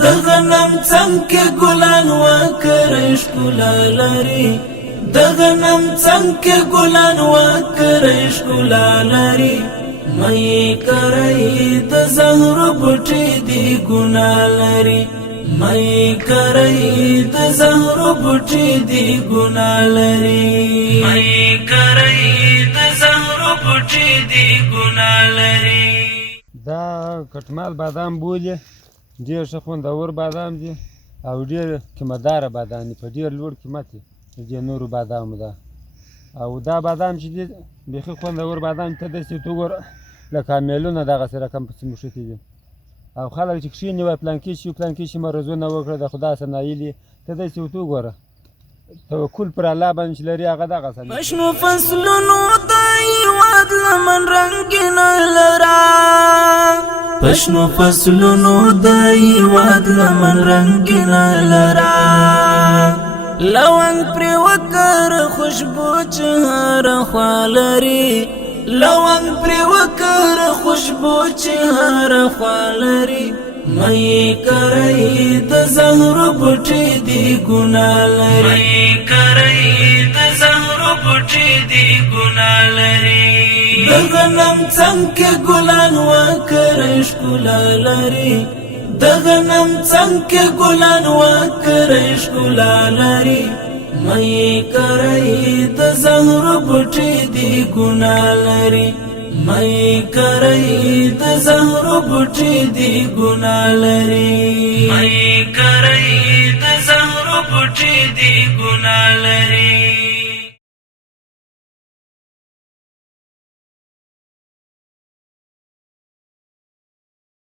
د غنم څنګه ګلان وکړې ښکلا لري د غنم څنګه ګلان وکړې ښکلا لري مې کرای د زهر بوټي دی ګنا لري مې کرای د زهر بوټي دی ګنا لري مې کرای د زهر بوټي دی ګنا لري دا کټمال بادام بولي ډېر ښه خوندور بادام دي او ډېر قیمتداره بادام دي په ډېر لوړ قیمت دي د نورو بادامو ده او دا بادام چې دي بیخي خوندور بادام ته داسې ورته وګوره لکه میلونه دغسې رقم پسې موښتي دي او خلک چې کښېني وایي پلانکي شي مرضونه وکړه د خدای څخه نایلي ته داسې ورته وګوره توکل پر الله باندې چې لري هغه دغسې په شنو فصلونو د هېواد لمن رنګینه لره په شنو فصلونو د هېواد لمن رنګینه لره لونګ پرې وکړه خوشبو چې هره خوا لري لونګ پرې وکړه خوشبو چې هره خوا لري مې کرای د زهر بوټي دی ګنا لري مې کرای د زهر بوټي دی ګنا لري د غنم څنګه ګلان وکړې ښکلا لري د غنم څنګه ګلان وکړې ښکلا لري مې کرای د زهر بوټي دی ګنا لري مې کرای د زهر بوټي دی ګنا لري مې کرای د زهر بوټي دی ګنا لري